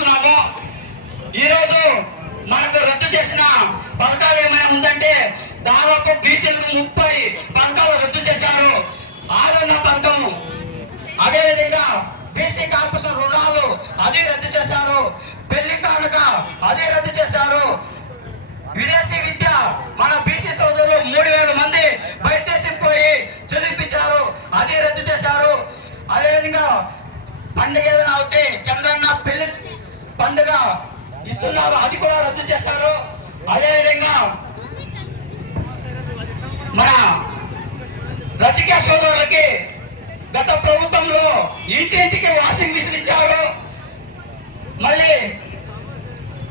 తీసుకున్నాము ఈరోజు మనకు రద్దు చేసిన పథకాలు ఏమైనా ఉందంటే దాదాపు బీసీలకు ముప్పై పథకాలు రద్దు చేశారు. ఆదరణ పథకం. అదేవిధంగా బీసీ కార్పొరేషన్ రుణాలు అది రద్దు చేశారు. పెళ్ళి కానుక అది రద్దు చేశారు. విదేశీ విద్య మన అది కూడా రద్దు చేశారు. అదేవిధంగా మన రచిక సోదరులకి గత ప్రభుత్వంలో ఇంటింటికి వాషింగ్ మిషన్ ఇచ్చారు. మళ్ళీ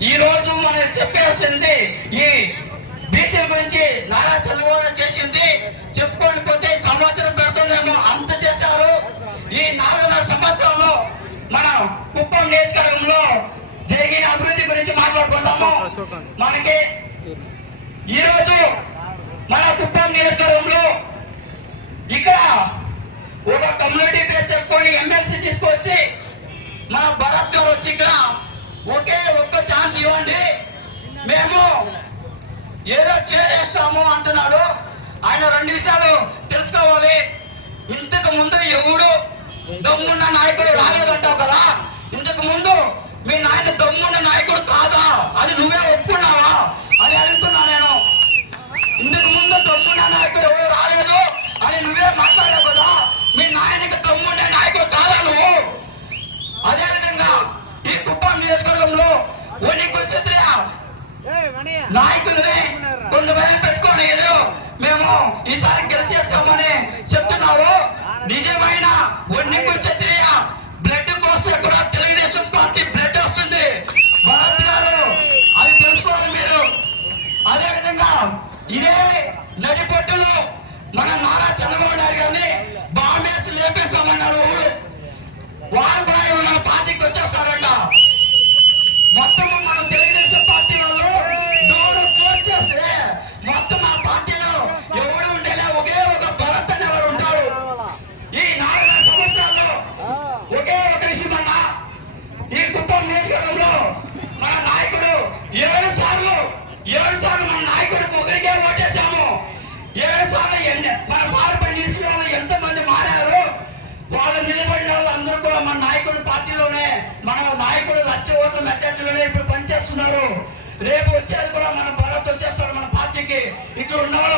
ఈ రోజు మనం చెప్పాల్సింది ఈ బీసీ గురించి నారా చంద్రబాబు చేసింది చెప్పుకొని పోతే సంవత్సరం పెడుతుందేమో అంత చేశారు. ఈ నాలుగున్నర సంవత్సరంలో మన కుప్పం నియోజకవర్గంలో గురించి మాట్లాడుకుంటాము మనకి ఈరోజు మన కుప్పం నియోజకవర్గంలో ఇక్కడ ఒక కమ్యూనిటీ పేరు చెప్పుకొని ఎమ్మెల్సీ తీసుకొచ్చి మన భరత్ గారు వచ్చి ఇక్కడ ఒకే ఒక్క ఛాన్స్ ఇవ్వండి. మేము ఏదో చేస్తాము అంటున్నాడు. ఆయన రెండు విషయాలు తెలుసుకోవాలి. ఇంతకు ముందు ఎవడు దమ్మున్న నాయకుడు రాలేదంటావు కదా? ఇంతకు ముందు మీ నాయన దమ్మున్న నాయకుడు అది నువ్వే ఒప్పుకున్నావా? అని అడుగుతున్నా నేను. ఇంతకు ముందు దమ్మున్న నాయకుడు ఎవరు రాలేదు? అని నువ్వే మాట్లాడావు కదా? మీ నాయనకి దమ్ముండే నాయకుడు కాదా నువ్వు? అదేవిధంగా ఈ కుప్పం నియోజకవర్గంలో ఒడికి వచ్చిందిరా నాయకుల్ని కొంతమంది పెట్టుకొని ఏదో మేము ఈసారి గెలిచేస్తామని చెప్తున్నారు నిజమైన ఒడికి మన నాయకుడు లక్ష ఓట్ల మెజార్టీలోనే ఇప్పుడు పనిచేస్తున్నారు. రేపు వచ్చేది కూడా మన భరత్ వచ్చేస్తాడు మన పార్టీకి. ఇక్కడ ఉన్న వాళ్ళ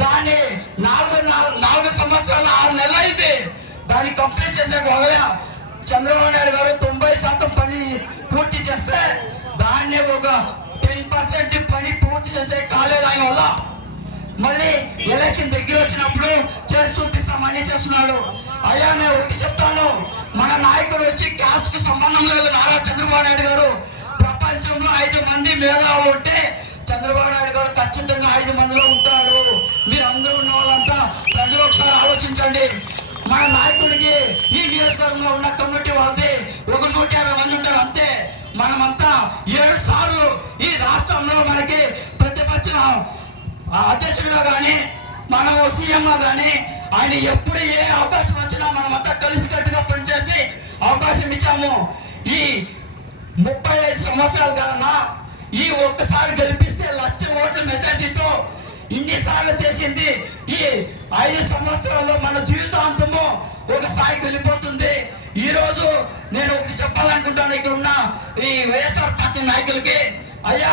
దాన్ని నాలుగు నాలుగు- నాలుగు సంవత్సరాలు ఆరు నెలలు అయింది దాన్ని కంప్లీట్ చేసే ఒకవేళ చంద్రబాబు నాయుడు గారు తొంభై శాతం పని పూర్తి చేస్తే దాన్ని ఒక టెన్ పర్సెంట్ పని పూర్తి చేసే కాలేదు ఆయన వల్ల. మళ్ళీ ఎలక్షన్ దగ్గర వచ్చినప్పుడు చేసి చూపిస్తామని చేస్తున్నాడు. అయ్యా నేను ఒకటి చెప్తాను. మన నాయకుడు వచ్చి క్యాస్ట్కి సంబంధం లేదు నారా చంద్రబాబు నాయుడు గారు. ప్రపంచంలో ఐదు మంది మేధావులు ఉంటే చంద్రబాబు నాయుడు గారు ఖచ్చితంగా ఐదు మందిలో ఆలోచించండి. మన నాయకుడికి ఈ నియోజకవర్గంలో ఉన్న కమ్యూనిటీ వాళ్ళది ఒక నూట యాభై మంది ఉంటారు అంతే. మనమంతా ఏడు సార్లు ఈ రాష్ట్రంలో మనకి ప్రతిపక్ష అధ్యక్షుడిగా కానీ మనము సీఎంగా కానీ ఆయన ఎప్పుడు ఏ అవకాశం వచ్చినా మనమంతా కలిసికట్టుగా పనిచేసి అవకాశం ఇచ్చాము. ఈ ముప్పై ఐదు సంవత్సరాల కన్నా ఈ ఒక్కసారి గెలిపిస్తే లక్ష ఓట్ల మెజార్టీతో ఇన్నిసార్లు చేసింది. ఈ ఐదు సంవత్సరాల్లో మన జీవితాంతము ఒక స్థాయికి వెళ్ళిపోతుంది. ఈ రోజు నేను ఒకటి చెప్పాలనుకుంటాను. ఇక్కడ ఉన్న ఈ వైఎస్ఆర్ పార్టీ నాయకులకి అయ్యా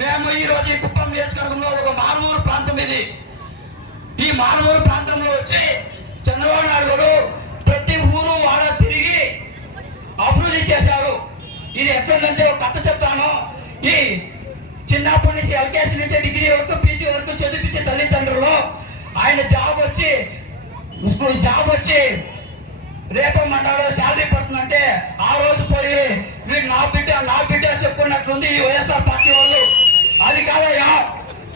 మేము ఈ రోజు ఈ కుప్పం నియోజకవర్గంలో ఒక మారుమూరు ప్రాంతం ఇది. ఈ మారుమూరు ప్రాంతంలో వచ్చి చంద్రబాబు నాయుడు గారు ప్రతి ఊరు వాడ తిరిగి అభివృద్ధి చేశారు. ఇది ఎక్కడంటే ఒక కథ చెప్తాను. ఈ చిన్నప్పటి నుంచి ఎల్కేసి నుంచి డిగ్రీ వరకు పీజీ వరకు చదివించే తల్లిదండ్రులు. ఆయన జాబ్ వచ్చి జాబ్ వచ్చి రేపు రేపమన్నాడు శాలరీ పడుతుందంటే ఆ రోజు పోయి వీడు నా బిడ్డ నా బిడ్డ చెప్పుకున్నట్లుంది ఈ వైఎస్ఆర్ పార్టీ వాళ్ళు. అది కాదయ్యా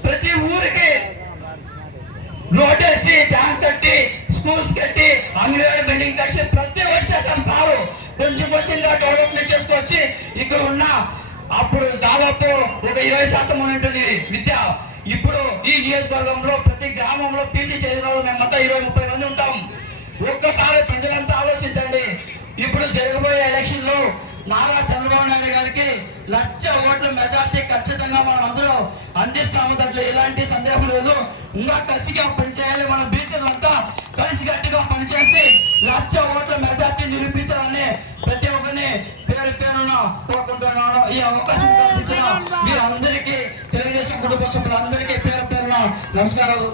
ప్రతి ఊరికి రోడ్డేసి ట్యాంక్ కట్టి స్కూల్స్ కట్టి అంగన్వాడీ బిల్డింగ్ కట్టి ప్రతి ఒక్కటి సారు. కొంచెం వచ్చిందా డెవలప్మెంట్ చేసుకొచ్చి ఇక్కడ ఉన్న అప్పుడు దాదాపు ఒక ఇరవై శాతం ఉంటుంది. విద్య ఇప్పుడు ఈ నియోజకవర్గంలో ప్రతి గ్రామంలో పీజీ చేసిన వాళ్ళు మేమంతా ఇరవై ముప్పై మంది ఉంటాం. ఒక్కసారి ప్రజలంతా ఆలోచించండి. ఇప్పుడు జరగబోయే ఎలక్షన్లో నారా చంద్రబాబు నాయుడు గారికి లక్ష ఓట్ల మెజార్టీ ఖచ్చితంగా మనం అందరూ అందిస్తాము. దాంట్లో ఎలాంటి సందేహం లేదు. ఇంకా కసిగా పనిచేయాలి మన బీసీలు అంతా కలిసి గట్టిగా పనిచేసి లక్ష ఓట్ల మెజార్టీ నిరూపించాలని ప్రతి ఒక్కరిని పేరు పేరున కోరుకుంటున్నాను. ఈ అవకాశం నమస్కారాలు